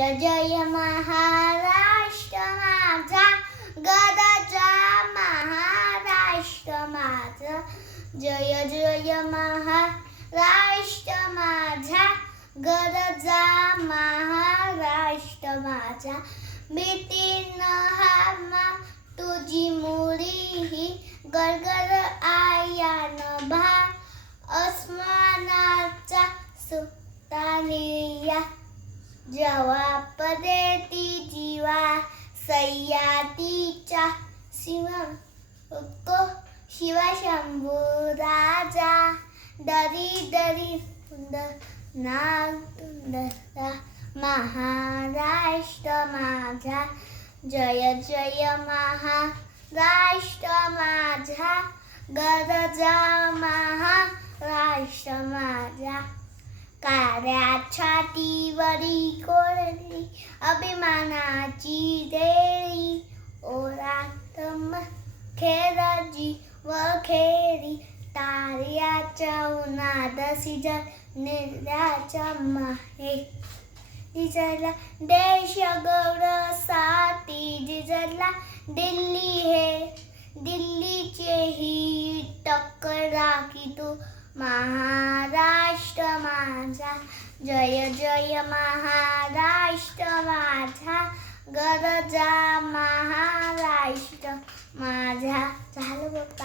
जय जय महाराष्ट्र माझा गरजा महाराष्ट्र माझा. जय जय महाराष्ट्र माझा गरजा महाराष्ट्र माझा. भीती न हामा तुझी मुरी ही गरगर आया न भा. अस्मानाचा सुतानिया जवाब देती जीवा सह्यातीच्या शिव को शिवा शंभू राजा दरी दरी नागरा महाराष्ट्र माझा. जय जय महाराष्ट्र माझा गरजा महाराष्ट्र माझा. काऱ्या तीवरी कोरली अभिमानाची देळी. ओरात खेराजी व खेरी तार्याच्या उन्हात सिजल निर्याच्या माहे. जिजला देश गौरसाठी जिजला दिल्ली हे. दिल्लीचे ही टक्कर राखी तू महा माझा जय जय महाराष्ट्र माझा गरजा महाराष्ट्र माझा। झालं बघ.